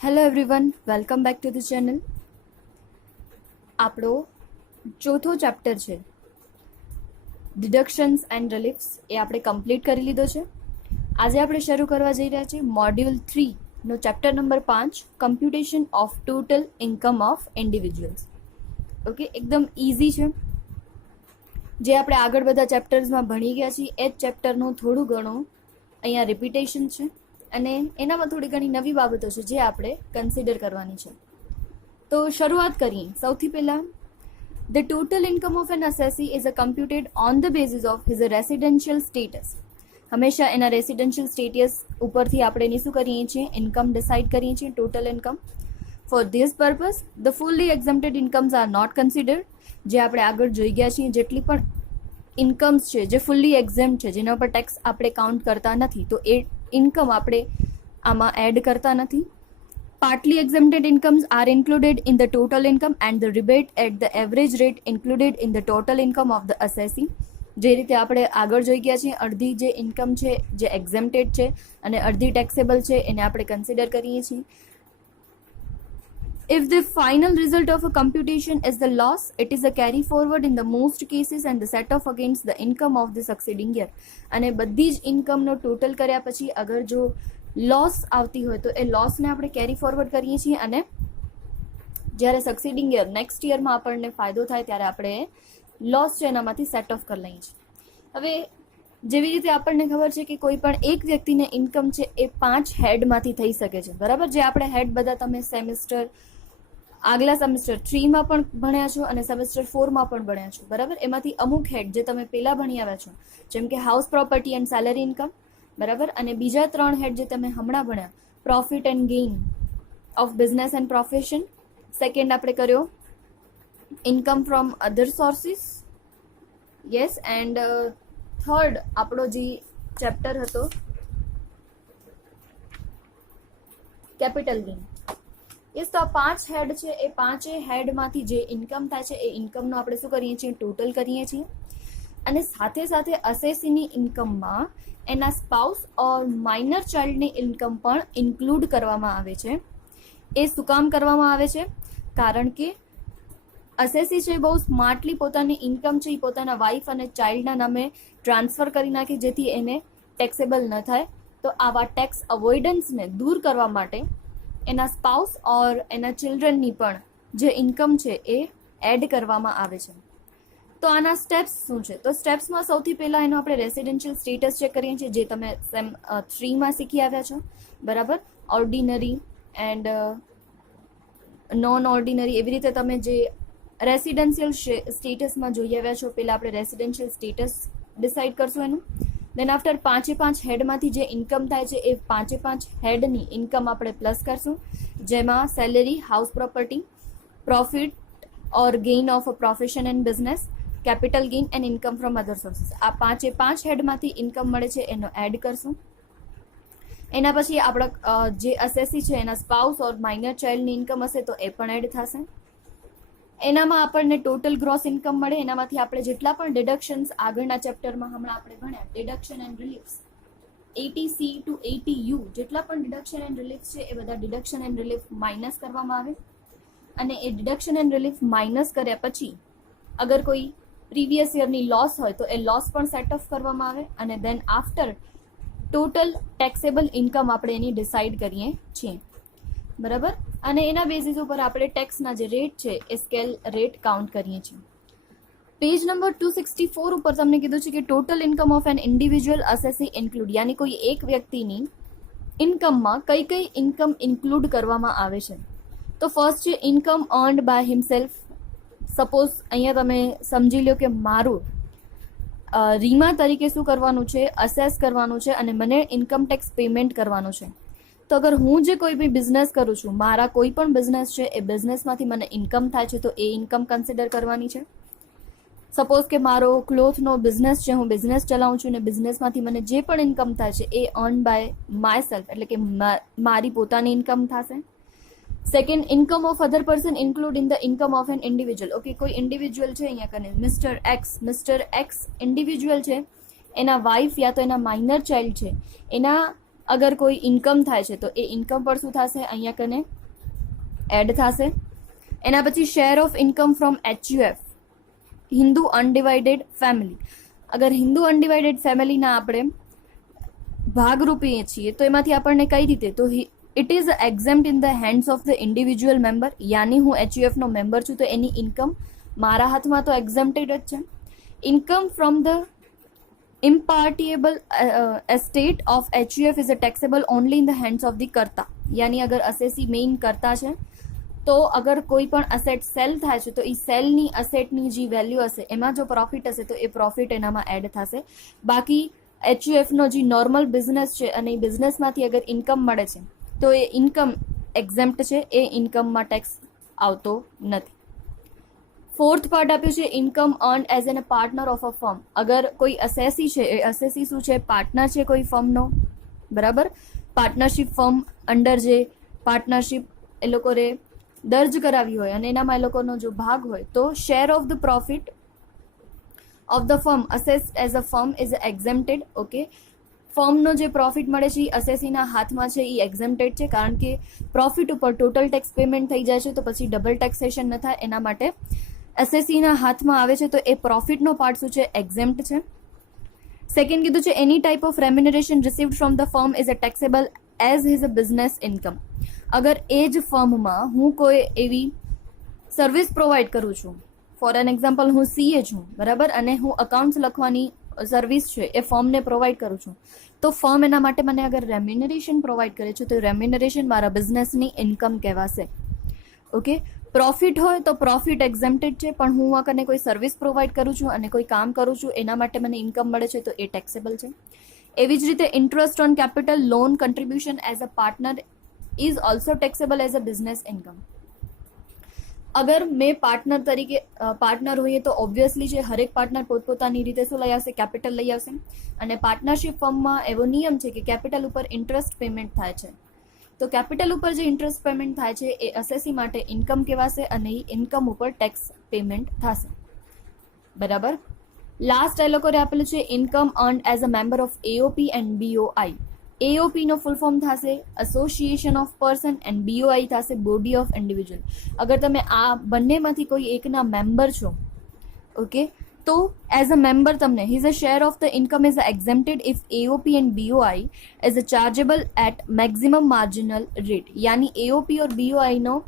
Hello everyone, welcome back to the channel. આપણો ચોથો chapter છે ડિડક્શન્સ એન્ડ રિલીફ્સ, એ આપણે કમ્પ્લીટ કરી લીધો છે. આજે આપણે શરૂ કરવા જઈ રહ્યા છીએ મોડ્યુલ 3 નો chapter number 5, computation of total income of individuals. Okay, એકદમ ઇઝી છે. જે આપણે આગળ બધા ચેપ્ટર્સમાં ભણી ગયા છીએ એ જ ચેપ્ટરનું થોડું ઘણું અહીંયા રિપીટેશન છે અને એનામાં થોડી ઘણી નવી બાબતો છે જે આપણે કન્સિડર કરવાની છે. તો શરૂઆત કરીએ. સૌથી પહેલાં, the total income of an assessee is computed on the basis of his residential status. હંમેશા એના રેસિડેન્શિયલ સ્ટેટસ ઉપરથી આપણે એની શું કરીએ છીએ, ઇન્કમ ડિસાઇડ કરીએ છીએ, total income. For this purpose the fully exempted incomes are not considered. જે આપણે આગળ જોઈ ગયા છીએ, જેટલી પણ ઇન્કમ્સ છે જે ફુલ્લી એક્ઝેમ્પ્ટ છે, જેના પર ટેક્સ આપણે કાઉન્ટ કરતા નથી, તો એ ઇન્કમ આપણે આમાં એડ કરતા નથી. Partly exempted incomes are included in the total income and the rebate at the average rate included in the total income of the assessee. જે રીતે આપણે આગળ જોઈ ગયા છીએ, અડધી જે ઇન્કમ છે જે એક્ઝેમ્પ્ટેડ છે અને અડધી ટેક્સેબલ છે, એને આપણે કન્સિડર કરીએ છીએ. If the final result of a computation is the loss, it is a carry forward in the most cases and the set off against the income of the succeeding year. અને બધી જ ઇન્કમનો total કર્યા પછી અગર જો loss આવતી હોય તો એ લોસને આપણે કેરી ફોરવર્ડ કરીએ છીએ અને જ્યારે સક્સીડિંગ યર નેક્સ્ટ યરમાં આપણને ફાયદો થાય ત્યારે આપણે લોસ છે એનામાંથી સેટ ઓફ કરી લઈએ છીએ. હવે જેવી રીતે આપણને ખબર છે કે કોઈ પણ એક વ્યક્તિને ઇન્કમ છે એ 5 હેડમાંથી થઈ શકે છે, બરાબર. જે આપણે હેડ બધા તમે આગલા સેમેસ્ટર 3માં પણ ભણ્યા છો અને સેમેસ્ટર 4માં પણ ભણ્યા છો, બરાબર. એમાંથી અમુક હેડ જે તમે પહેલાં ભણી આવ્યા છો, જેમ કે house property and salary income, બરાબર, અને બીજા 3 હેડ જે તમે હમણાં ભણ્યા, profit and gain of business and profession. Second આપણે કર્યો income from other sources, yes. And third આપણો જે ચેપ્ટર હતો કેપિટલ ગેઇન. યસ. તો આ 5 હેડ છે, એ 5 હેડમાંથી જે ઇન્કમ થાય છે એ ઇન્કમનો આપણે શું કરીએ છીએ, ટોટલ કરીએ છીએ. અને સાથે સાથે અસેસીની ઇન્કમમાં એના સ્પાઉસ ઓર માઇનર ચાઇલ્ડની ઇન્કમ પણ ઇન્ક્લુડ કરવામાં આવે છે. એ શું કામ કરવામાં આવે છે? કારણ કે અસેસી છે બહુ સ્માર્ટલી પોતાની ઇન્કમ છે એ પોતાના વાઇફ અને ચાઇલ્ડના નામે ટ્રાન્સફર કરી નાખે, જેથી એને ટેક્સેબલ ન થાય. તો આવા ટેક્સ અવોઇડન્સને દૂર કરવા માટે એના સ્પાઉસ ઓર એના ચિલ્ડ્રનની પણ જે ઇન્કમ છે એ એડ કરવામાં આવે છે. તો આના સ્ટેપ્સ શું છે? તો સ્ટેપ્સમાં સૌથી પહેલાં એનો આપણે રેસિડેન્શિયલ સ્ટેટસ ચેક કરીએ છીએ, જે તમે સેમ 3માં શીખી આવ્યા છો, બરાબર. ઓર્ડિનરી એન્ડ નોન ઓર્ડિનરી, એવી રીતે તમે જે રેસિડેન્શિયલ સ્ટેટસમાં જોઈ આવ્યા છો, પહેલાં આપણે રેસિડેન્શિયલ સ્ટેટસ ડિસાઇડ કરશું એનું. દેન આફ્ટર 5 હેડમાંથી જે ઇન્કમ થાય છે એ 5 હેડની ઇન્કમ આપણે પ્લસ કરશું, જેમાં salary, house property, profit or gain of a profession and business, capital gain and income from other sources. આ 5 હેડમાંથી ઇન્કમ મળે છે એનો એડ કરશું. એના પછી આપણા જે અસેસી છે એના સ્પાઉસ ઓર માઇનર ચાઇલ્ડની ઇન્કમ હશે તો એ પણ એડ થશે. એનામાં આપણને ટોટલ ગ્રોસ ઇન્કમ મળે. એનામાંથી આપણે જેટલા પણ ડિડક્શન્સ આગળના ચેપ્ટરમાં હમણાં આપણે ભણ્યા, deduction and રિલીફ્સ, 80C to 80U, જેટલા પણ ડિડક્શન એન્ડ રિલીફ છે એ બધા ડિડક્શન એન્ડ રિલીફ માઇનસ કરવામાં આવે. અને એ ડિડક્શન એન્ડ રિલીફ માઇનસ કર્યા પછી અગર કોઈ પ્રીવિયસ યરની લોસ હોય તો એ લોસ પણ સેટ ઓફ કરવામાં આવે. અને then after total taxable income આપણે એની ડિસાઇડ કરીએ છીએ, બરાબર. અને એના બેઝિસ ઉપર આપણે ટેક્સના જે રેટ છે એ સ્કેલ રેટ કાઉન્ટ કરીએ છીએ. પેજ નંબર 264 ઉપર તમને કીધું છે કે total income of an individual assessee include, યાની કોઈ એક વ્યક્તિની ઇન્કમમાં કઈ કઈ ઇન્કમ ઇન્ક્લુડ કરવામાં આવે છે. તો ફર્સ્ટ છે income earned by himself. Suppose અહીંયા તમે સમજી લો કે મારું રીમા તરીકે શું કરવાનું છે, અસેસ કરવાનું છે અને મને ઇન્કમ ટેક્સ પેમેન્ટ કરવાનું છે. તો અગર હું જે કોઈ બી બિઝનેસ કરું છું, મારા કોઈ પણ બિઝનેસ છે એ બિઝનેસમાંથી મને ઇન્કમ થાય છે તો એ ઇન્કમ કન્સિડર કરવાની છે. સપોઝ કે મારો ક્લોથનો બિઝનેસ છે, હું બિઝનેસ ચલાવું છું અને બિઝનેસમાંથી મને જે પણ ઇન્કમ થાય છે એ અર્ન બાય માય સેલ્ફ, એટલે કે મારી પોતાની ઇન્કમ થશે. Second, income of other person include in the income of an individual. Okay, કોઈ ઇન્ડિવિજ્યુઅલ છે અહીંયા કને મિસ્ટર એક્સ ઇન્ડિવિજ્યુઅલ છે, એના વાઇફ યા તો એના માઇનર ચાઇલ્ડ છે, એના અગર કોઈ ઇન્કમ થાય છે તો એ ઇન્કમ પર શું થશે, અહીંયા કને એડ થશે. એના પછી share of income from HUF, Hindu undivided family. અગર હિન્દુ અનડિવાઇડેડ ફેમિલીના આપણે ભાગ રૂપીએ છીએ તો એમાંથી આપણને કઈ રીતે, તો it is exempt in the hands of the individual member. યાની હું HUF નો મેમ્બર છું તો એની ઇન્કમ મારા હાથમાં તો એક્ઝેમ્પ્ટેડ જ છે. Income from the impartiable estate of HUF is taxable only in the hands of the karta. યાની અગર અસેસી મેઇન કરતા છે તો અગર કોઈ પણ અસેટ સેલ થાય છે તો એ સેલની અસેટની જે વેલ્યુ હશે એમાં જો પ્રોફિટ હશે તો એ પ્રોફિટ એનામાં એડ થશે. બાકી HUF નો જે નોર્મલ બિઝનેસ છે અને એ બિઝનેસમાંથી અગર ઇન્કમ મળે છે તો એ ઇન્કમ એક્ઝેમ્પ્ટ છે, એ ઇન્કમમાં ટેક્સ આવતો નથી. ફોર્થ પાર્ટ આપ્યું છે income earn as an a partner of a firm. અગર કોઈ અસેસી છે એ અસેસી શું છે, પાર્ટનર છે કોઈ ફર્મનો, બરાબર. પાર્ટનરશિપ ફર્મ અંડર જે પાર્ટનરશિપ એ લોકોએ દર્જ કરાવી હોય અને એનામાં એ લોકોનો જો ભાગ હોય તો share of the profit of the firm assessed as a firm is exempted. Okay, ફર્મનો જે પ્રોફિટ મળે છે એ અસેસીના હાથમાં છે, એ એક્ઝેમ્પ્ટેડ છે. કારણ કે પ્રોફિટ ઉપર ટોટલ ટેક્સ પેમેન્ટ થઈ જાય છે તો પછી ડબલ ટેક્સેશન ન થાય, એના માટે એસએસસીના હાથમાં આવે છે તો એ પ્રોફિટનો પાર્ટ શું છે, એક્ઝેમ્પ્ટ છે. સેકન્ડ કીધું છે any type of remuneration received from the firm is a taxable as his a business income. અગર એ જ ફર્મમાં હું કોઈ એવી સર્વિસ પ્રોવાઈડ કરું છું, ફોર એન એક્ઝામ્પલ હું CA છું, બરાબર, અને હું અકાઉન્ટ્સ લખવાની સર્વિસ છે એ ફર્મને પ્રોવાઈડ કરું છું, તો ફર્મ એના માટે મને અગર રેમ્યુનરેશન પ્રોવાઈડ કરે છે તો રેમ્યુનરેશન મારા બિઝનેસની ઇન્કમ કહેવાશે. ઓકે, પ્રોફિટ હોય તો પ્રોફિટ એક્ઝેમ્પ્ટેડ છે, પણ હું આ કને કોઈ સર્વિસ પ્રોવાઈડ કરું છું અને કોઈ કામ કરું છું એના માટે મને ઇન્કમ મળે છે તો એ ટેક્સેબલ છે. એવી જ રીતે interest on capital, loan, contribution as a partner is also taxable as a business income. અગર મેં પાર્ટનર તરીકે પાર્ટનર હોઈએ તો ઓબ્વિયસલી છે હરેક પાર્ટનર પોતપોતાની રીતે શું લઈ આવશે, કેપિટલ લઈ આવશે. અને પાર્ટનરશિપ ફર્મમાં એવો નિયમ છે કે કેપિટલ ઉપર ઇન્ટરેસ્ટ પેમેન્ટ થાય છે, તો કેપિટલ ઉપર જે ઇન્ટરેસ્ટ પેમેન્ટ થાય છે એ અસેસી માટે ઇન્કમ કહેવાશે અને એ ઇન્કમ ઉપર ટેક્સ પેમેન્ટ થશે, બરાબર. લાસ્ટ એ લોકોએ આપેલું છે income earn as a member of AOP and BOI. AOP નો ફૂલ ફોર્મ થશે association of person and BOI થશે બોડી ઓફ ઇન્ડિવિજ્યુઅલ. અગર તમે આ બંનેમાંથી કોઈ એકના મેમ્બર છો, ઓકે, તો એઝ અ મેમ્બર તમને his a share of the income is exempted if AOP and BOI is a chargeable at maximum marginal rate. યાની AOP ઓર BOI નો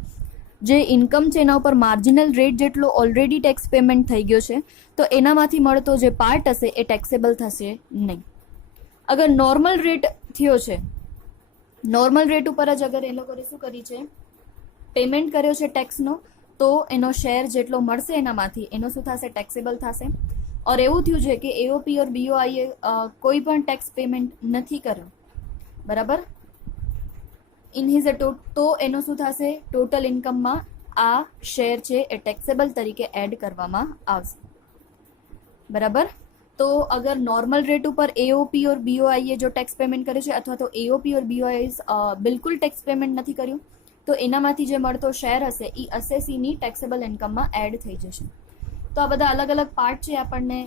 જે ઇન્કમ છે એના ઉપર માર્જિનલ રેટ જેટલો ઓલરેડી ટેક્સ પેમેન્ટ થઈ ગયો છે તો એનામાંથી મળતો જે પાર્ટ હશે એ ટેક્સેબલ થશે નહીં. અગર નોર્મલ રેટ થયો છે, નોર્મલ રેટ ઉપર જ અગર એ લોકોએ શું કરી છે, પેમેન્ટ કર્યો છે ટેક્સનો, તો એનો શેર જેટલો મળશે એનામાંથી એનો શું થશે, ટેક્સેબલ થશે. ઓર એવું થયું છે કે AOP ઓર BOI એ કોઈ પણ ટેક્સ પેમેન્ટ નથી કર્યો, બરાબર, ઇન હિઝ અ તો એનો શું થશે, ટોટલ ઇન્કમમાં આ શેર છે એ ટેક્સેબલ તરીકે એડ કરવામાં આવશે, બરાબર. તો અગર નોર્મલ રેટ ઉપર AOP ઓર BOI એ જો ટેક્સ પેમેન્ટ કરે છે અથવા તો AOP ઓર BOI બિલકુલ ટેક્સ પેમેન્ટ નથી કર્યું તો એનામાંથી જે મળતો શેર હશે એ અસેસીની ટેક્સેબલ ઇન્કમમાં એડ થઈ જશે. તો આ બધા અલગ અલગ પાર્ટ છે આપણને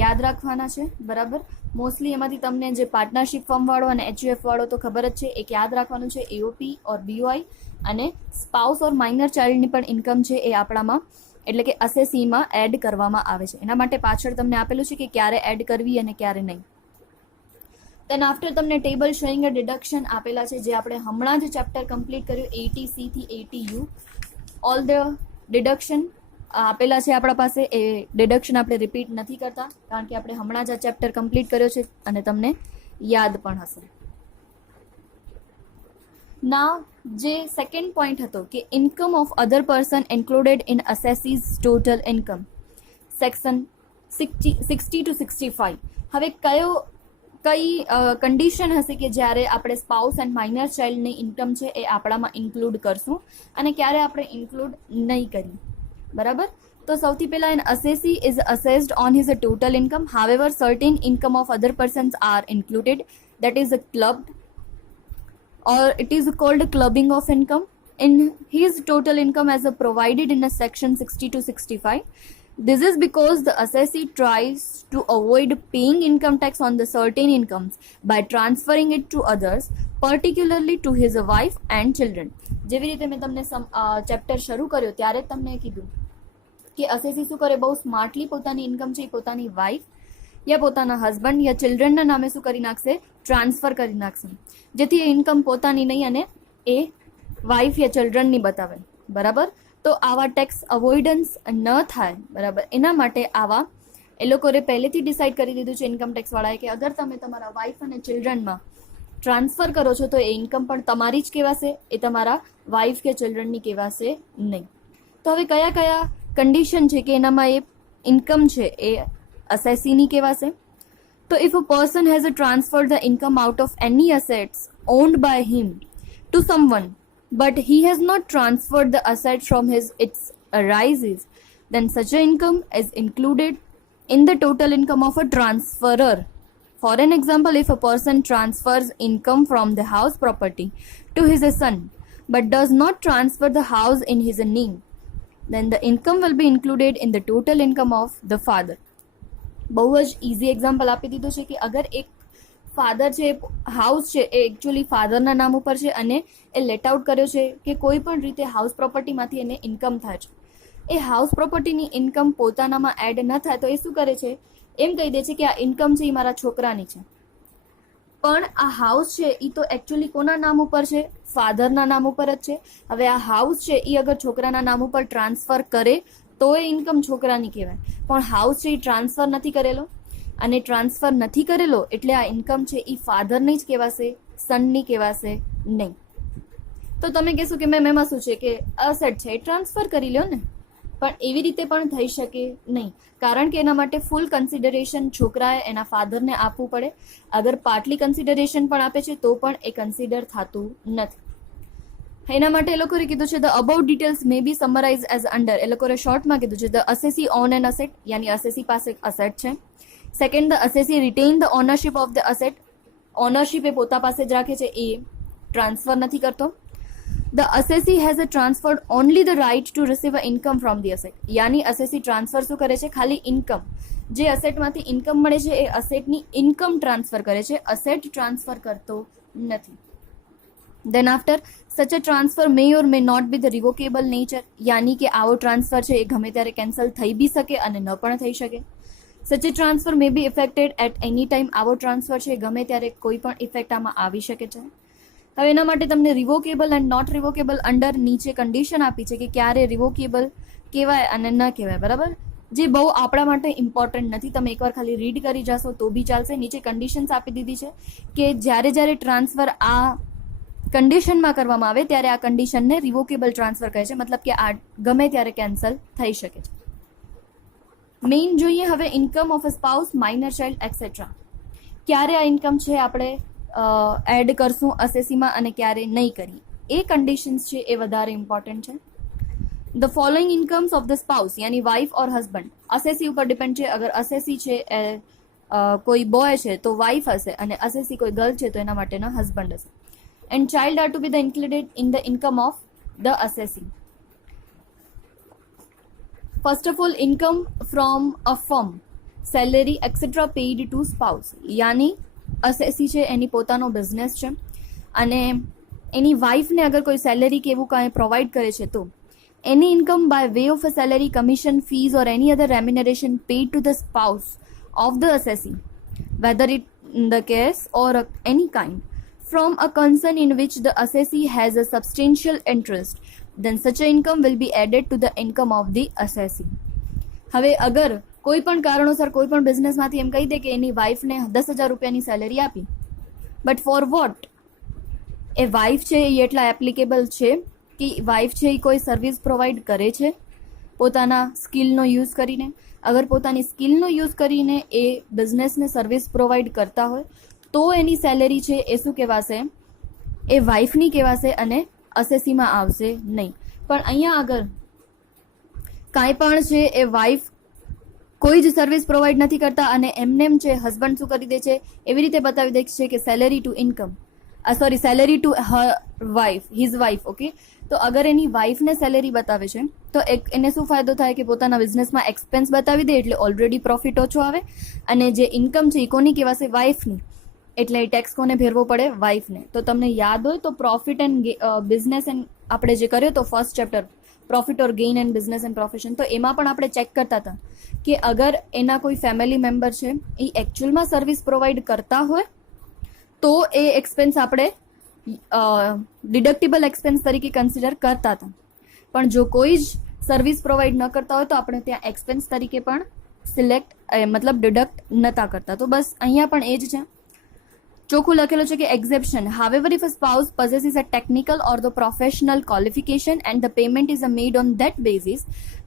યાદ રાખવાના છે, બરાબર. મોસ્ટલી એમાંથી તમને જે પાર્ટનરશિપ ફર્મ વાળો અને HUF વાળો તો ખબર જ છે, એક યાદ રાખવાનું છે AOP ઓર BOI, અને સ્પાઉસ ઓર માઇનર ચાઇલ્ડની પણ ઇન્કમ છે એ આપણામાં એટલે કે અસેસીમાં એડ કરવામાં આવે છે. એના માટે પાછળ તમને આપેલું છે કે ક્યારે એડ કરવી અને ક્યારે નહીં. દેન આફ્ટર તમને ટેબલ શોઈંગ અ ડિડક્શન આપેલા છે જે આપણે હમણાં જ ચેપ્ટર કમ્પ્લીટ કર્યું 80C થી 80U. ઓલ ધ ડિડક્શન આપેલા છે આપણા પાસે, એ ડિડક્શન આપણે રિપીટ નથી કરતા કારણ કે આપણે હમણાં જ આ ચેપ્ટર કમ્પ્લીટ કર્યો છે અને તમને યાદ પણ હશે. ના જે સેકન્ડ પોઈન્ટ હતો કે income of other person included in assessee's total income, section 60 to 65. હવે કઈ કન્ડિશન હશે કે જ્યારે આપણે સ્પાઉસ એન્ડ માઇનર ચાઇલ્ડની ઇન્કમ છે એ આપણામાં ઇન્ક્લુડ કરશું અને ક્યારે આપણે ઇન્ક્લુડ નહીં કરીએ, બરાબર. તો સૌથી પહેલા an assessee is assessed on his a total income. However certain income of other persons are included, that is a clubbed or it is called clubbing of income in his total income as a provided in a section 60 to 65. This is because the assessee tries to avoid paying income tax on the certain incomes by transferring it to others, particularly to his wife and children. જેવી રીતે મેં તમને chapter શરૂ કર્યો ત્યારે તમને કીધું કે અસેસી શું કરે, બહુ સ્માર્ટલી પોતાની ઇન્કમ છે એ પોતાની વાઇફ યા પોતાના હસબન્ડ યા ચિલ્ડ્રનના નામે શું કરી નાખશે, ટ્રાન્સફર કરી નાખશે, જેથી એ ઇન્કમ પોતાની નહીં અને એ વાઇફ યા ચિલ્ડ્રનની બતાવે. બરાબર. તો આવા ટેક્સ અવોઇડન્સ ન થાય. બરાબર. એના માટે આવા એ લોકોએ પહેલેથી ડિસાઇડ કરી દીધું છે ઇન્કમ ટેક્સવાળાએ કે અગર તમે તમારા વાઇફ અને ચિલ્ડ્રનમાં ટ્રાન્સફર કરો છો તો એ ઇન્કમ પણ તમારી જ કહેવાશે, એ તમારા વાઇફ કે ચિલ્ડ્રનની કહેવાશે નહીં. તો હવે કયા કયા કન્ડિશન છે કે એનામાં એ ઇન્કમ છે એ અસેસીની કહેવાશે? તો if a person has a transfer the income out of any assets owned by him to someone, but he has not transferred the asset from his its arises, then such a income is included in the total income of a transferor. For an example, if a person transfers income from the house property to his son but does not transfer the house in his name, then the income will be included in the total income of the father. બહુ જ easy example આપી દીધું છે કે અગર એક father છે, house છે એ એકચ્યુઅલી ફાધરના નામ ઉપર છે અને એ લેટ આઉટ કર્યો છે કે કોઈ પણ રીતે હાઉસ પ્રોપર્ટીમાંથી એને ઇન્કમ થાય છે, એ હાઉસ પ્રોપર્ટીની ઇન્કમ પોતાનામાં એડ ન થાય તો એ શું કરે છે, એમ કહી દે છે કે આ ઇન્કમ છે એ મારા છોકરાની છે. પણ આ હાઉસ છે એ તો એકચ્યુઅલી કોના નામ ઉપર છે, ફાધરના નામ ઉપર જ છે. હવે આ હાઉસ છે એ અગર છોકરાના નામ ઉપર ટ્રાન્સફર કરે તો એ ઇન્કમ છોકરાની કહેવાય, પણ હાઉસ છે એ ટ્રાન્સફર નથી કરેલો અને ટ્રાન્સફર નથી કરેલો એટલે આ ઇન્કમ છે એ ફાધરની જ કહેવાશે, સનની કહેવાશે નહીં. તો તમે કહેશો કે મેમ એમાં શું છે કે અસેટ છે એ ટ્રાન્સફર કરી લ્યો ને, પણ એવી રીતે પણ થઈ શકે નહીં, કારણ કે એના માટે ફૂલ કન્સિડરેશન છોકરાએ એના ફાધરને આપવું પડે. અગર પાર્ટલી કન્સિડરેશન પણ આપે છે તો પણ એ કન્સિડર થતું નથી. એના માટે એ લોકોએ કીધું છે the about details may be summarise as under. એ લોકોએ શોર્ટમાં કીધું છે the assessee on an asset, યાની અસેસી પાસે અસેટ છે. Second, the assessee retain the ownership of the asset. Ownership એ પોતા પાસે જ રાખે છે, એ ટ્રાન્સફર નથી કરતો. The assessee has a transferred only the right to receive a income from the asset. યાની અસેસી ટ્રાન્સફર શું કરે છે, ખાલી ઇન્કમ, જે અસેટમાંથી ઇન્કમ મળે છે એ અસેટની ઇન્કમ ટ્રાન્સફર કરે છે, અસેટ ટ્રાન્સફર કરતો નથી. Then after such a transfer may or may not be the revocable nature. યાની કે આવો ટ્રાન્સફર છે એ ગમે ત્યારે કેન્સલ થઈ બી શકે અને ન પણ થઈ શકે. Such a transfer may be effected at any time. આવો ટ્રાન્સફર છે ગમે ત્યારે કોઈ પણ ઇફેક્ટ આમાં આવી શકે છે. હવે એના માટે તમને રિવોકેબલ એન્ડ નોટ રિવોકેબલ અંડર નીચે કન્ડિશન આપી છે કે ક્યારે રિવોકેબલ કહેવાય અને ન કહેવાય. બરાબર, જે બહુ આપણા માટે ઇમ્પોર્ટન્ટ નથી, તમે એકવાર ખાલી રીડ કરી જશો તો બી ચાલશે. નીચે કન્ડિશન્સ આપી દીધી છે કે જ્યારે જ્યારે ટ્રાન્સફર આ કન્ડિશનમાં કરવામાં આવે ત્યારે આ કન્ડિશનને રિવોકેબલ ટ્રાન્સફર કહે છે, મતલબ કે આ ગમે ત્યારે કેન્સલ થઈ શકે છે. મેઇન જોઈએ હવે income of a spouse, minor child et cetera. ક્યારે આ ઇન્કમ છે આપણે એડ કરશું અસેસીમાં અને ક્યારે નહીં કરીએ, એ કન્ડિશન્સ છે એ વધારે ઇમ્પોર્ટન્ટ છે. The following incomes of the spouse, યાની વાઇફ ઓર હસબન્ડ. અસેસી ઉપર ડિપેન્ડ છે. અગર અસેસી છે એ કોઈ બોય છે તો વાઇફ હશે અને અસેસી કોઈ ગર્લ છે તો એના માટેનો હસબન્ડ હશે. And child are to be the included in the income of the assessee. First of all, income from a firm, salary etcetera paid to spouse. યાની અસેસી છે એની પોતાનો બિઝનેસ છે અને એની વાઇફને અગર કોઈ સેલેરી કે એવું કાંઈ પ્રોવાઈડ કરે છે તો any income by way of a salary, commission, fees or any other remuneration paid to the spouse of the assessee, whether it in the case or any kind, from a concern in which the assessee has a substantial interest, then such a income will be added to the income of the assessee. હવે અગર કોઈ પણ કારણોસર કોઈ પણ બિઝનેસમાંથી એમ કહી દે કે એની વાઇફને 10,000 રૂપિયાની સેલેરી આપી, બટ ફોર વોટ? એ વાઇફ છે એ એટલા એપ્લિકેબલ છે કે વાઇફ છે એ કોઈ સર્વિસ પ્રોવાઈડ કરે છે પોતાના સ્કિલનો યુઝ કરીને. અગર પોતાની સ્કિલનો યુઝ કરીને એ બિઝનેસને સર્વિસ પ્રોવાઈડ કરતા હોય તો એની સેલેરી છે એ શું કહેવાશે, એ વાઇફની કહેવાશે અને અસેસીમાં આવશે નહીં. પણ અહીંયા આગળ કાંઈ પણ છે એ વાઇફ કોઈ જ સર્વિસ પ્રોવાઈડ નથી કરતા અને એમને છે હસબન્ડ શું કરી દે છે, એવી રીતે બતાવી દે છે કે salary to income. Sorry salary to her wife, his wife. Okay, તો અગર એની વાઇફને સેલેરી બતાવે છે તો એને શું ફાયદો થાય કે પોતાના બિઝનેસમાં એક્સપેન્સ બતાવી દે એટલે ઓલરેડી પ્રોફિટ ઓછો આવે, અને જે ઇન્કમ છે એ કોની કહેવાશે? વાઇફની. એટલે એ ટેક્સ કોને ભરવો પડે? વાઇફને. તો તમને યાદ હોય તો પ્રોફિટ એન્ડ બિઝનેસ એન્ડ આપણે જે કર્યો તો first chapter profit or gain and business and profession, તો એમાં પણ આપણે ચેક કરતા હતા કે અગર એના કોઈ ફેમિલી મેમ્બર છે એ એકચ્યુઅલમાં સર્વિસ પ્રોવાઈડ કરતા હોય તો એ એક્સપેન્સ આપણે ડિડક્ટેબલ એક્સપેન્સ તરીકે કન્સિડર કરતા હતા. પણ જો કોઈ જ સર્વિસ પ્રોવાઈડ ન કરતા હોય તો આપણે ત્યાં એક્સપેન્સ તરીકે પણ સિલેક્ટ મતલબ ડિડક્ટ નતા કરતા. તો બસ અહીંયા પણ એ જ છે. ચોખ્ખું લખેલું છે કે exception, however if a spouse possesses a technical or the professional qualification and the payment is made on that basis,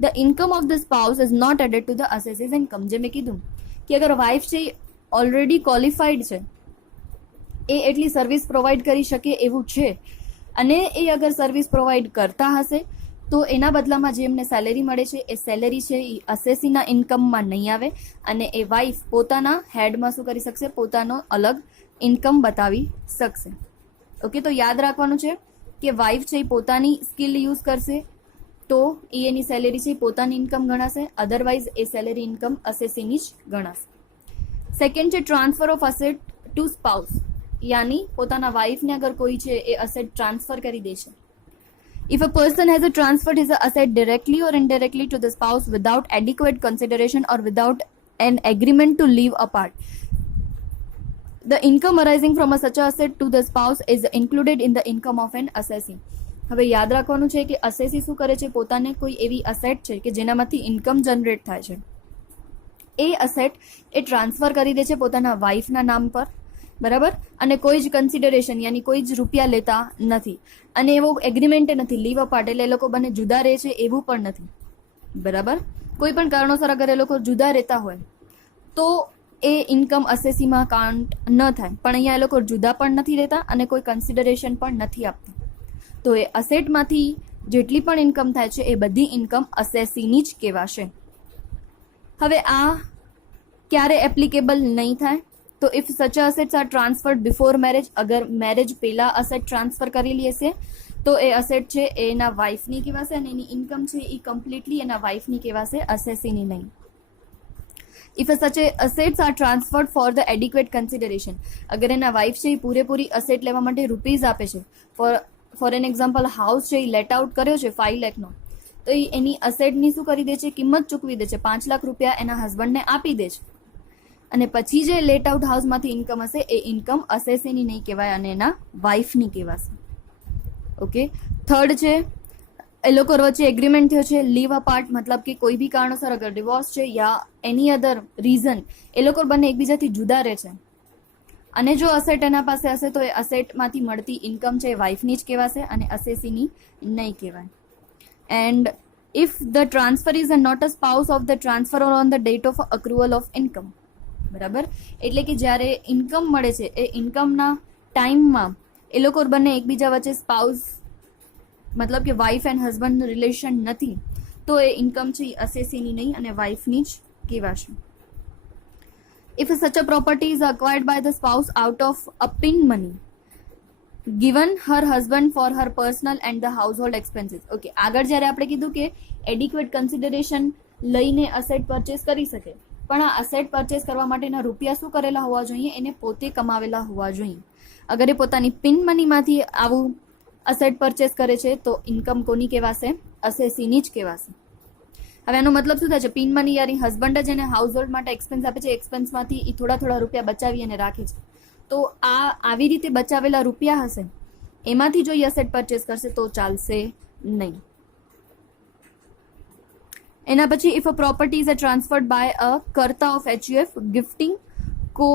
the income of the spouse is not added to the assess's income. જે મેં કીધું કે અગર wife છે already qualified છે, એ એટલી service provide કરી શકે એવું છે, અને એ અગર સર્વિસ પ્રોવાઈડ કરતા હશે તો એના બદલામાં જે એમને સેલેરી મળે છે એ સેલેરી છે એ અસેસીના ઇન્કમમાં નહીં આવે, અને એ વાઇફ પોતાના હેડમાં શું કરી શકશે? પોતાનો અલગ ઇન્કમ બતાવી શકશે. ઓકે, તો યાદ રાખવાનું છે કે વાઇફ છે એ પોતાની સ્કિલ યુઝ કરશે તો એ એની સેલેરી છે પોતાની ઇન્કમ ગણાશે, અધરવાઇઝ એ સેલેરી ઇન્કમ અસેસીની જ ગણાશે. સેકન્ડ છે transfer of asset to spouse, યાની પોતાના વાઇફને અગર કોઈ છે એ અસેટ ટ્રાન્સફર કરી દે છે. If a person has transferred his asset directly or indirectly to the spouse without adequate consideration or without an agreement to live apart, the income arising from such a asset to the spouse is included in the income of an assessee. હવે યાદ રાખવાનું છે કે અસેસી શું કરે છે? પોતાને કોઈ એવી અસેટ છે કે જેનામાંથી ઇન્કમ જનરેટ થાય છે, એ અસેટ એ ટ્રાન્સફર કરી દે છે પોતાના વાઇફના નામ પર, બરાબર, અને કોઈ જ કન્સિડરેશન યાની કોઈ જ રૂપિયા લેતા નથી, અને એવો એગ્રીમેન્ટ નથી લીવ અપાર્ટ એટલે એ લોકો બંને જુદા રહે છે એવું પણ નથી, બરાબર. કોઈ પણ કારણોસર અગર એ લોકો જુદા રહેતા હોય તો એ ઇન્કમ અસેસીમાં કાઉન્ટ ન થાય, પણ અહીંયા એ લોકો જુદા પણ નથી રહેતા અને કોઈ કન્સિડરેશન પણ નથી આપતા, તો એ અસેટમાંથી જેટલી પણ ઇન્કમ થાય છે એ બધી ઇન્કમ અસેસીની જ કહેવાશે. હવે આ ક્યારે એપ્લિકેબલ નહીં થાય? તો if such assets are transferred before marriage, અગર મેરેજ પહેલા અસેટ ટ્રાન્સફર કરેલી હશે તો એ અસેટ છે એના વાઇફની કહેવાશે, અને એની ઇન્કમ છે એ કમ્પ્લીટલી એના વાઇફની કહેવાશે, અસેસીની નહીં. If such assets are transferred for the adequate consideration, અગર એના વાઇફ છે એ પૂરેપૂરી અસેટ લેવા માટે રૂપીઝ આપે છે, ફોર એન એક્ઝામ્પલ હાઉસ છે એ લેટ આઉટ કર્યો છે 5 લાખનો, તો એ એની અસેટની શું કરી દે છે? કિંમત ચૂકવી દે છે, 5 લાખ રૂપિયા એના હસબન્ડને આપી દે છે, અને પછી જે લેટ આઉટ હાઉસમાંથી ઇન્કમ હશે એ ઇન્કમ અસેસીની નહીં કહેવાય અને એના વાઇફની કહેવાશે. ઓકે, થર્ડ છે એ લોકો વચ્ચે એગ્રીમેન્ટ થયો છે લીવ અપાર્ટ, મતલબ કે કોઈ બી કારણોસર અગર ડિવોર્સ છે યા એની અધર રીઝન એ લોકો બંને એકબીજાથી જુદા રહે છે, અને જો અસેટ એના પાસે હશે તો એ અસેટમાંથી મળતી ઇન્કમ છે એ વાઇફની જ કહેવાશે અને અસેસીની નહીં કહેવાય. And if the transfer is not a spouse of the transfer or on the date of accrual of income, બરાબર, એટલે કે જ્યારે ઇન્કમ મળે છે એ ઇન્કમના ટાઈમમાં એ લોકો બંને એકબીજા વચ્ચે સ્પાઉસ મતલબ કે વાઇફ એન્ડ હસબન્ડનું રિલેશન નથી, તો એ ઇન્કમ છે એ અસેસીની નહીં અને વાઇફની જ કહેવાશે. If such a property is acquired by the spouse out of a pin money given her husband for her personal and the household expenses. Okay, આગળ જ્યારે આપણે કીધું કે એડિક્વેટ કન્સિડરેશન લઈને અસેટ પરચેસ કરી શકે, પણ આ અસેટ પરચેસ કરવા માટેના રૂપિયા શું કરેલા હોવા જોઈએ? એને પોતે કમાવેલા હોવા જોઈએ. અગર એ પોતાની પિન મનીમાંથી આવું અસેટ પરચેસ કરે છે તો ઇન્કમ કોની કહેવાશે? અસેસીની જ કહેવાશે. હવે એનો મતલબ શું થાય છે? પિન મની યાર હસબન્ડ જ એને હાઉસ હોલ્ડ માટે એક્સપેન્સ આપે છે, એક્સપેન્સમાંથી એ થોડા થોડા રૂપિયા બચાવી અને રાખે છે, તો આ આવી રીતે બચાવેલા રૂપિયા હશે એમાંથી જો એ અસેટ પરચેસ કરશે તો ચાલશે નહીં. એના પછી if a property is transferred by a karta of HUF gifting કો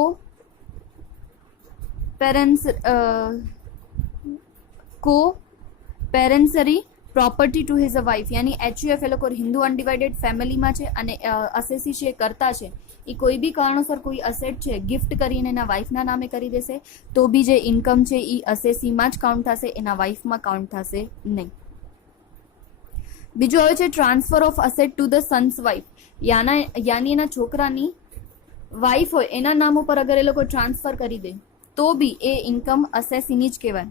પેરેન્સરી property to his a wife, યાની HUF એ લોકો હિન્દુ અનડિવાઇડેડ ફેમિલીમાં છે અને અસેસી છે કરતા છે, એ કોઈ બી કારણોસર કોઈ અસેટ છે ગિફ્ટ કરીને એના વાઇફના નામે કરી દેશે તો બી જે ઇન્કમ છે એ અસેસીમાં જ કાઉન્ટ થશે, એના વાઇફમાં કાઉન્ટ થશે નહીં. બીજું આવે છે transfer of asset to the son's wife, યાની એના છોકરાની વાઇફ હોય એના નામ ઉપર અગર એ લોકો ટ્રાન્સફર કરી દે તો બી એ ઇન્કમ અસેસીની જ કહેવાય.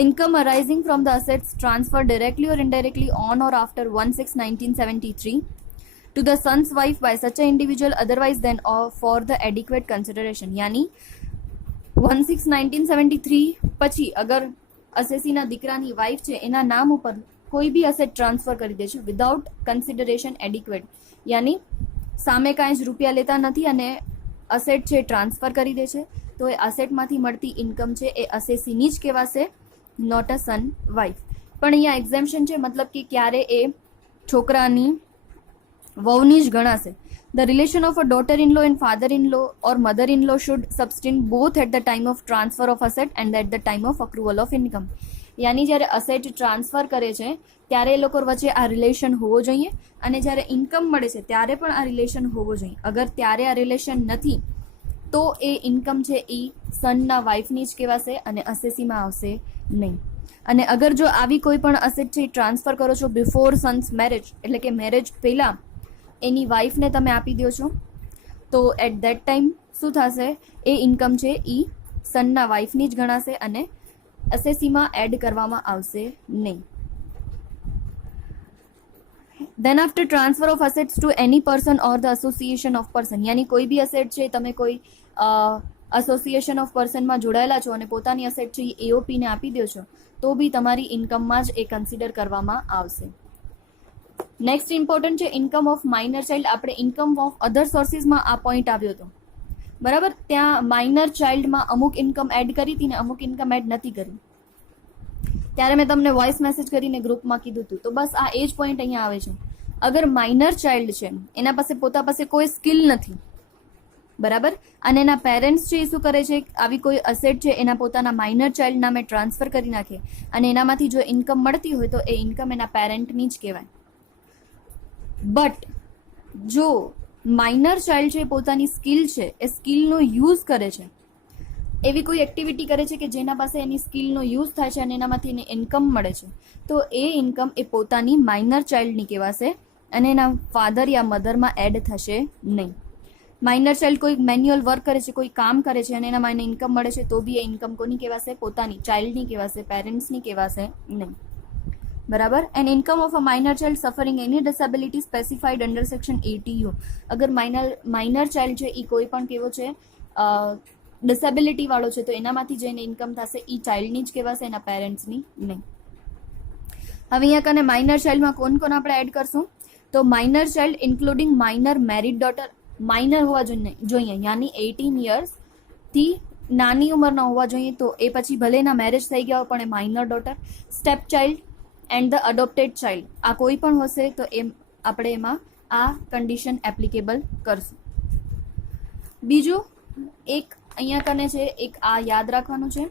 Income arising from the assets transferred directly or indirectly on or after 1/6/1973 to the son's wife by such an individual otherwise than or for the adequate consideration. यानी 1/6/1973 પછી અગર અસેસીના દીકરાની વાઇફ છે એના નામ ઉપર કોઈ બી અસેટ ટ્રાન્સફર કરી દે છે વિધાઉટ કન્સિડરેશન એડિક્વેટ, યાની સામે કાંઈ જ રૂપિયા લેતા નથી અને અસેટ છે ટ્રાન્સફર કરી દે છે, તો એ અસેટમાંથી મળતી ઇન્કમ છે એ અસેસીની જ કહેવાશે, નોટ અ સન વાઇફ. પણ અહીંયા એક્ઝેમ્પશન છે, મતલબ કે ક્યારે એ છોકરાની વહુની જ ગણાશે. The relation of a daughter-in-law and father-in-law or mother-in-law should subsist both at the time of transfer of asset and at the time of accrual of income. યાની જ્યારે અસેટ ટ્રાન્સફર કરે છે ત્યારે એ લોકો વચ્ચે આ રિલેશન હોવો જોઈએ અને જ્યારે ઇન્કમ મળે છે ત્યારે પણ આ રિલેશન હોવો જોઈએ. અગર ત્યારે આ રિલેશન નથી તો એ ઇન્કમ છે એ સનના વાઇફની જ કહેવાશે અને અસેસીમાં આવશે નહીં. અને અગર જો આવી કોઈ પણ અસેટ છે ટ્રાન્સફર કરો છો બિફોર સન્સ મેરેજ, એટલે કે મેરેજ પહેલાં એની વાઇફને તમે આપી દો છો, તો એટ ધેટ ટાઈમ શું થશે, એ ઇન્કમ છે એ સનના વાઇફની જ ગણાશે અને અસેસીમાં એડ કરવામાં આવશે નહીં. Then after transfer of assets to any person or the association of person, યાની કોઈ બી અસેટ છે તમે કોઈ એસોસિએશન ઓફ પર્સનમાં જોડાયેલા છો અને પોતાની અસેટ છે એ એઓપીને આપી દો છો તો બી તમારી ઇન્કમમાં જ એ કન્સિડર કરવામાં આવશે. નેક્સ્ટ ઇમ્પોર્ટન્ટ છે ઇન્કમ ઓફ માઇનર ચાઇલ્ડ. આપણે ઇન્કમ ઓફ અધર સોર્સિસમાં આ પોઈન્ટ આવ્યો હતો, બરાબર. ત્યાં માઇનર ચાઇલ્ડમાં અમુક ઇન્કમ એડ કરી હતી ને અમુક ઇન્કમ એડ નથી કરી, ત્યારે મેં તમને વોઇસ મેસેજ કરીને ગ્રુપમાં કીધું હતું. તો બસ આ એ જ પોઈન્ટ અહીંયા આવે છે. અગર માઇનર ચાઇલ્ડ છે એના પાસે પોતા પાસે કોઈ સ્કિલ નથી, બરાબર, અને એના પેરેન્ટ્સ છે એ શું કરે છે, આવી કોઈ અસેટ છે એના પોતાના માઇનર ચાઇલ્ડ નામે ટ્રાન્સફર કરી નાખે અને એનામાંથી જો ઇન્કમ મળતી હોય તો એ ઇન્કમ એના પેરેન્ટની જ કહેવાય. બટ જો માઇનર ચાઇલ્ડ છે પોતાની સ્કિલ છે એ સ્કિલનો યુઝ કરે છે, એવી કોઈ એક્ટિવિટી કરે છે કે જેના પાસે એની સ્કિલનો યુઝ થાય છે અને એનામાંથી એને ઇન્કમ મળે છે, તો એ ઇન્કમ એ પોતાની માઇનર ચાઇલ્ડની કહેવાશે અને એના ફાધર યા મધરમાં એડ થશે નહીં. માઇનર ચાઇલ્ડ કોઈ મેન્યુઅલ વર્ક કરે છે, કોઈ કામ કરે છે અને એનામાં એને ઇન્કમ મળે છે તો બી એ ઇન્કમ કોની કહેવાશે, પોતાની ચાઇલ્ડની કહેવાશે, પેરેન્ટ્સની કહેવાશે નહીં, બરાબર. And income of a minor child suffering any disability specified under section 80U. અગર માઇનર ચાઇલ્ડ છે એ કોઈ પણ કેવો છે ડિસેબિલિટી વાળો છે તો એનામાંથી જઈને ઇન્કમ થશે એ ચાઇલ્ડની જ કહેવાશે, એના પેરેન્ટ્સની નહીં. હવે અહીંયા કને માઇનર ચાઇલ્ડમાં કોણ કોણ આપણે એડ કરશું, તો minor child including minor married daughter, minor હોવા જોઈએ યાની 18 યર્સથી નાની ઉંમરના હોવા જોઈએ, તો એ પછી ભલે એના મેરેજ થઈ ગયા હોય પણ એ minor daughter. Step child and the adopted child, આ કોઈ પણ હશે તો એમ આપણે એમાં આ કન્ડિશન એપ્લિકેબલ કરશું. બીજું એક અહીંયા કને છે એક આ યાદ રાખવાનું છે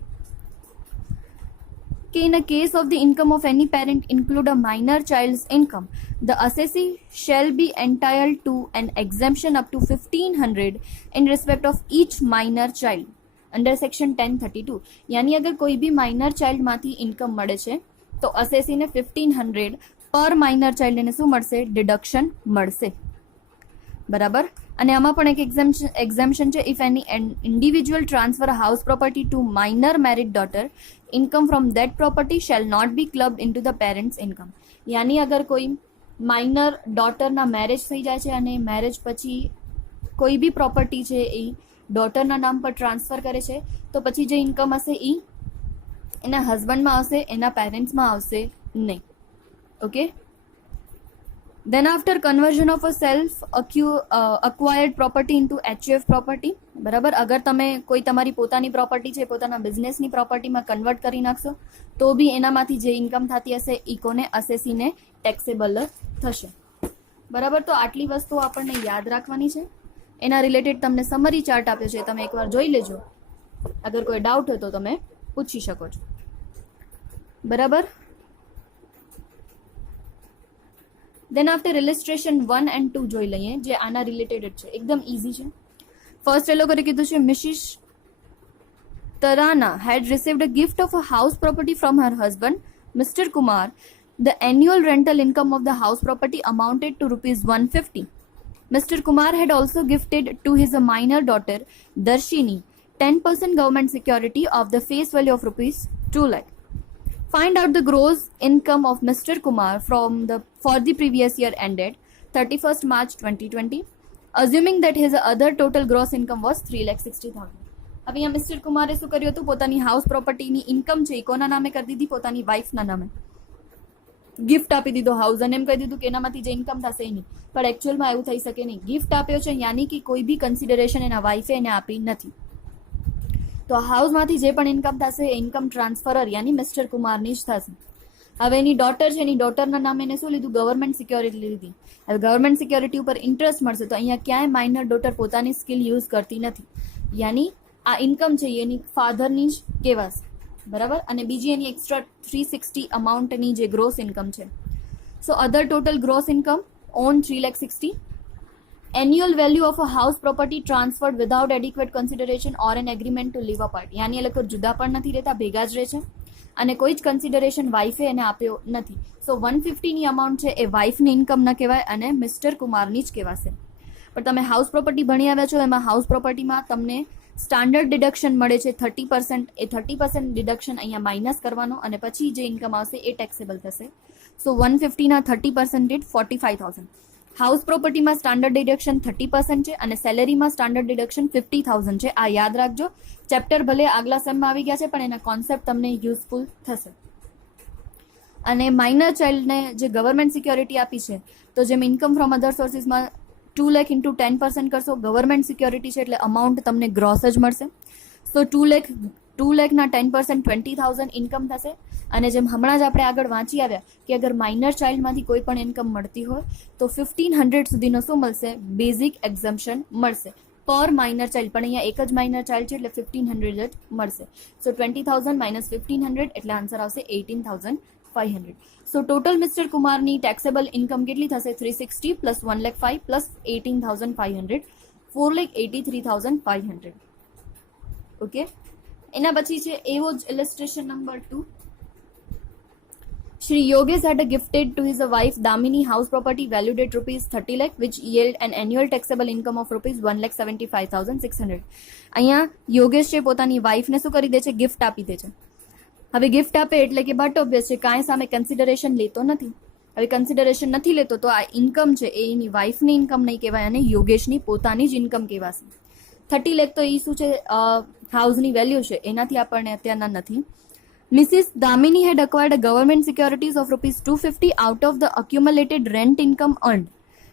કે in a case of the income of any parent include a minor child's income, the assessee shall be entitled to an exemption up to 1500 in respect of each minor child under section 1032. यानी अगर कोई भी minor child माथी income મળે છે તો અસેસીને 1500 પર minor child એને શું મળશે, ડિડક્શન મળશે, બરાબર. અને આમાં પણ એક એક્ઝેમ્પશન છે, if any individual transfer house property to minor married daughter income from that property shall not be clubbed in to the parents' income. યાની અગર કોઈ માઇનર ડોટરના મેરેજ થઈ જાય છે અને મેરેજ પછી કોઈ બી પ્રોપર્ટી છે એ ડોટરના નામ પર ટ્રાન્સફર કરે છે તો પછી જે ઇન્કમ હશે એ એના હસબન્ડમાં આવશે, એના પેરેન્ટ્સમાં આવશે નહીં. Okay. Then after conversion of a self acquired property into HUF property, બરાબર, અગર તમે કોઈ તમારી પોતાની પ્રોપર્ટી છે પોતાના બિઝનેસની પ્રોપર્ટીમાં કન્વર્ટ કરી નાખશો તો બી એનામાંથી જે ઇન્કમ થતી હશે એ કોને, અસેસીને ટેક્સેબલ થશે, બરાબર. તો આટલી વસ્તુઓ આપણને યાદ રાખવાની છે. એના રિલેટેડ તમને સમરી ચાર્ટ આપ્યો છે, તમે એકવાર જોઈ લેજો. અગર કોઈ ડાઉટ હોય તો તમે પૂછી શકો છો, બરાબર. દેન આફ્ટર ઇલિસ્ટ્રેશન 1 and 2 જોઈ લઈએ જે આના રિલેટેડ છે, એકદમ ઇઝી છે. ફર્સ્ટ એ લોકોએ કીધું છે Mrs Tarana had received a gift of a house property from her husband Mr. Kumar. The annual rental income of the house property amounted to rupees 150. Mr. Kumar had also gifted to his minor daughter Darshini 10% government security of the face value of rupees 2 lakh. Find out the gross income of Mr. Kumar for the previous year ended 31st March 2020, assuming that his other total gross income was 3,60,000. હવે અહીંયા mister કુમારે શું કર્યું હતું? પોતાની house પ્રોપર્ટીની income છે એ કોના નામે કરી દીધી? પોતાની વાઇફના નામે. ગિફ્ટ આપી દીધો હાઉસ અને એમ કહી દીધું કે એનામાંથી જે ઇન્કમ થશે એ નહીં. પણ એકચ્યુઅલમાં એવું થઈ શકે નહીં. ગિફ્ટ આપ્યો છે યાની કે કોઈ બી કન્સિડરેશન એના વાઇફે એને આપી નથી. તો હાઉસમાંથી જે પણ ઇન્કમ થશે એ ઇન્કમ ટ્રાન્સફરર યાની મિસ્ટર કુમારની જ થશે. હવે એની ડોટર છે, એની ડોટરના નામે એને શું લીધું? ગવર્મેન્ટ સિક્યોરિટી લીધી. હવે ગવર્મેન્ટ સિક્યોરિટી ઉપર ઇન્ટરેસ્ટ મળશે તો અહીંયા ક્યાંય માઇનર ડોટર પોતાની સ્કિલ યુઝ કરતી નથી, યાની આ ઇન્કમ છે એની ફાધરની જ કહેવાશે, બરાબર. અને બીજી એની એક્સ્ટ્રા 360 અમાઉન્ટની જે ગ્રોસ ઇન્કમ છે. So other total gross income on 3,60,000. Annual value of a house property transferred without adequate consideration or an agreement to live apart. યાની એ લોકો જુદા પણ નથી રહેતા, ભેગા જ રહે છે અને કોઈ જ કન્સિડરેશન વાઇફે એને આપ્યો નથી. સો 150ની અમાઉન્ટ છે એ વાઇફની ઇન્કમ ન કહેવાય અને મિસ્ટર કુમારની જ કહેવાશે. પણ તમે હાઉસ પ્રોપર્ટી ભણી આવ્યા છો, એમાં હાઉસ પ્રોપર્ટીમાં તમને સ્ટાન્ડર્ડ ડિડક્શન મળે છે 30%. એ 30% ડિડક્શન અહીંયા માઇનસ કરવાનો અને પછી જે ઇન્કમ આવશે એ ટેક્સેબલ થશે. સો 150ના 30% દીઠ 45,000. હાઉસ પ્રોપર્ટીમાં સ્ટાન્ડર્ડ ડિડક્શન 30% છે અને સેલેરીમાં સ્ટાન્ડર્ડ ડિડક્શન 50,000 છે. આ યાદ રાખજો. ચેપ્ટર ભલે આગલા સેમમાં આવી ગયા છે પણ એના કોન્સેપ્ટ તમને યુઝફુલ થશે. અને માઇનર ચાઇલ્ડને જે ગવર્મેન્ટ સિક્યોરિટી આપી છે તો જેમ ઇન્કમ ફ્રોમ અધર સોર્સિસમાં 2 લાખ ઇન્ટુ 10% કરશો, ગવર્મેન્ટ સિક્યોરિટી છે એટલે અમાઉન્ટ તમને ગ્રોસ જ મળશે. સો 2 લાખના 10% 20,000 ઇન્કમ થશે. અને જેમ હમણાં જ આપણે આગળ વાંચી આવ્યા કે અગર માઇનર ચાઇલ્ડમાંથી કોઈ પણ ઇન્કમ મળતી હોય તો 1,500 સુધીનો શું મળશે? બેઝિક એક્ઝમ્પશન મળશે પર માઇનર ચાઇલ્ડ. પણ અહીંયા એક જ માઇનર ચાઇલ્ડ છે એટલે 1,500 જ મળશે. સો 20,000 માઇનસ 1,500 એટલે આન્સર આવશે 18,500. સો ટોટલ મિસ્ટર કુમારની ટેક્સેબલ ઇન્કમ કેટલી થશે? 360 પ્લસ 1,05,000 પ્લસ 18,500, 4,83,500. ઓકે, એના પછી છે એવો જ ઇલસ્ટ્રેશન number 2. Shri Yogesh had gifted to his wife Damini house property valued at rupees 30 lakh which yield an annual taxable income of rupees 1,75,600. અહીંયા યોગેશ છે પોતાની વાઇફને શું કરી દે છે? ગિફ્ટ આપી દે છે. હવે ગિફ્ટ આપે એટલે કે બટ ઓબ્વિયસ છે કાંઈ સામે કન્સિડરેશન લેતો નથી. હવે કન્સિડરેશન નથી લેતો તો આ ઇન્કમ છે એ એની વાઇફની ઇન્કમ નહીં કહેવાય અને યોગેશની પોતાની જ ઇન્કમ કહેવાશે. 30 લાખ તો એ શું છે હાઉસની વેલ્યુ છે, એનાથી આપણને અત્યારના નથી. Mrs. Damini had acquired a government securities of rupees 250 out of the accumulated rent income earned.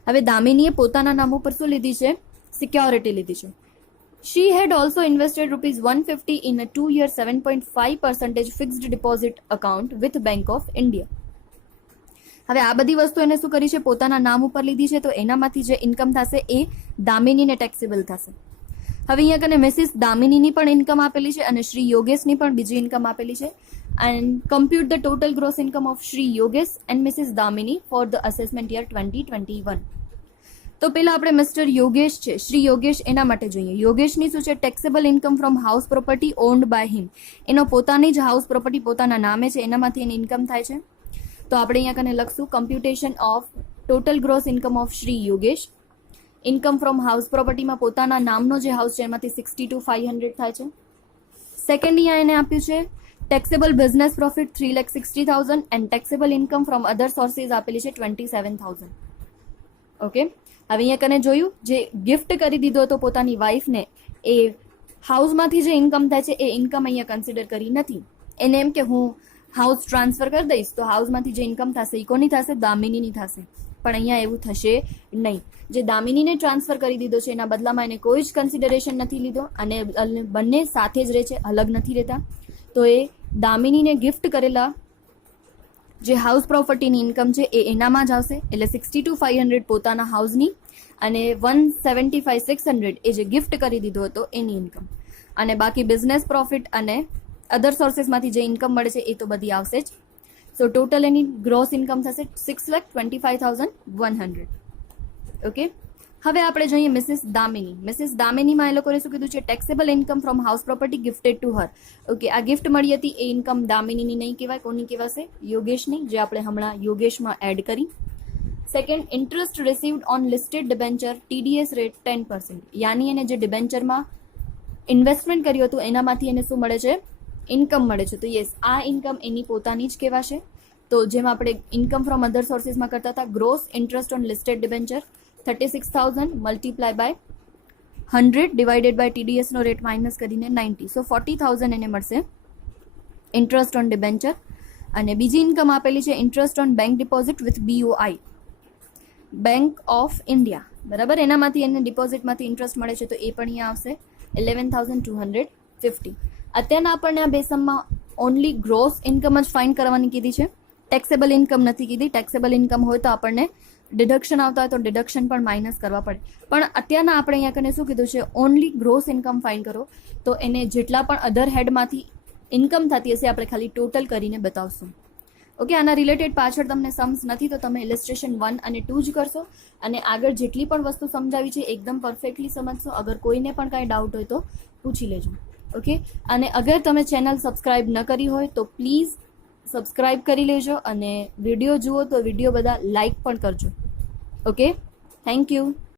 હવે દામિનીએ પોતાના નામ ઉપર શું લીધી છે? સિક્યોરિટી લીધી છે. She had also invested rupees 150 in a 2-year 7.5% fixed deposit account with Bank of India. હવે આ બધી વસ્તુ એને શું કરી છે? પોતાના નામ ઉપર લીધી છે તો એનામાંથી જે ઇન્કમ થશે એ દામિનીને ટેક્સેબલ થશે. હવે અહીંયા કને મિસિસ દામિનીની પણ ઇન્કમ આપેલી છે અને શ્રી યોગેશની પણ બીજી ઇન્કમ આપેલી છે. And compute the total gross income of Shri Yogesh and Mrs Damini for the assessment year 2021. તો પહેલા આપણે મિસ્ટર યોગેશ છે, શ્રી યોગેશ એના માટે જોઈએ. યોગેશની શું છે? Taxable income from house property owned by him. એનો પોતાની જ હાઉસ પ્રોપર્ટી પોતાના નામે છે, એનામાંથી એની ઇન્કમ થાય છે. તો આપણે અહીંયા કને લખશું computation of total gross income of Shri Yogesh. Income from house પ્રોપર્ટીમાં પોતાના નામનો જે હાઉસ છે એમાંથી 62,500 થાય છે. સેકન્ડ અહીંયા એને આપ્યું છે taxable business profit 3,60,000 and taxable income from other sources આપેલી છે 27,000. ઓકે, હવે અહીંયા કને જોયું જે ગિફ્ટ કરી દીધો હતો પોતાની વાઇફને એ હાઉસમાંથી જે ઇન્કમ થાય છે એ ઇન્કમ અહીંયા કન્સિડર કરી નથી. એને એમ કે હું હાઉસ ટ્રાન્સફર કરી દઈશ તો હાઉસમાંથી જે ઇન્કમ થશે એ કોની થશે? દામિનીની થશે. પણ અહીંયા એવું થશે નહીં. જે દામિનીને ટ્રાન્સફર કરી દીધો છે એના બદલામાં એને કોઈ જ કન્સિડરેશન નથી લીધો અને બંને સાથે જ રહે છે, અલગ નથી રહેતા. તો એ દામિનીને ગિફ્ટ કરેલા જે હાઉસ પ્રોપર્ટીની ઇન્કમ છે એ એનામાં જ આવશે. એટલે 62,500 પોતાના હાઉસની અને 175,600 એ જે ગિફ્ટ કરી દીધો હતો એની ઇન્કમ. અને બાકી બિઝનેસ પ્રોફિટ અને અધર સોર્સિસમાંથી જે ઇન્કમ મળે છે એ તો બધી આવશે જ. સો ટોટલ એની ગ્રોસ ઇન્કમ થશે 6,25,100. ઓકે, હવે આપણે જોઈએ મિસિસ દામિની. મિસિસ દામિનીમાં એ લોકોએ શું કીધું છે? Taxable income from house property gifted to her. Okay, આ ગિફ્ટ મળી હતી એ ઇન્કમ દામિનીની નહીં કહેવાય. કોની કહેવાશે? યોગેશની, જે આપણે હમણાં યોગેશમાં એડ કરી. Second, interest received on listed debenture TDS rate 10%. યાની એને જે ડિબેન્ચરમાં ઇન્વેસ્ટમેન્ટ કર્યું હતું એનામાંથી એને શું મળે છે, ઇન્કમ મળે છે. તો યસ, આ ઇન્કમ એની પોતાની જ કહેવાશે. તો જેમ આપણે ઇન્કમ ફ્રોમ અધર સોર્સિસમાં કરતા હતા, gross interest on listed debenture 36,000 multiply by 100 divided by TDS નો રેટ માઇનસ કરીને 90. સો 40,000 એને મળશે ઇન્ટરેસ્ટ ઓન ડિબેન્ચર. અને બીજી ઇન્કમ આપેલી છે interest on bank deposit with BOI, bank of India, બરાબર. એનામાંથી એને ડિપોઝિટમાંથી ઇન્ટરેસ્ટ મળે છે, તો એ પણ અહીંયા આવશે 11,250. અત્યારના આપણને આ બે સમમાં ઓનલી ગ્રોસ ઇન્કમ જ ફાઇન્ડ કરવાની કીધી છે, ટેક્સેબલ ઇન્કમ નથી કીધી. ટેક્સેબલ ઇન્કમ હોય તો આપણને ડિડક્શન આવતા હોય તો ડિડક્શન પણ માઇનસ કરવા પડે. પણ અત્યારના આપણે અહીંયા કને શું કીધું છે, ઓનલી ગ્રોસ ઇન્કમ ફાઇન્ડ કરો. તો એને જેટલા પણ અધર હેડમાંથી ઇન્કમ થતી હશે આપણે ખાલી ટોટલ કરીને બતાવશું. ઓકે, આના રિલેટેડ પાછળ તમને सम्स નથી તો તમે ઇલિસ્ટ્રેશન 1 અને 2 જ કરશો. અને આગળ જેટલી પણ વસ્તુ સમજાવી છે એકદમ પરફેક્ટલી સમજશો. અગર કોઈને પણ કાંઈ ડાઉટ હોય તો પૂછી લેજો. ઓકે, અને અગર તમે ચેનલ સબસ્ક્રાઇબ ન કરી હોય તો પ્લીઝ સબસ્ક્રાઇબ કરી લેજો. અને વિડીયો જુઓ તો વિડીયો બધા લાઇક પણ કરજો. Okay, thank you.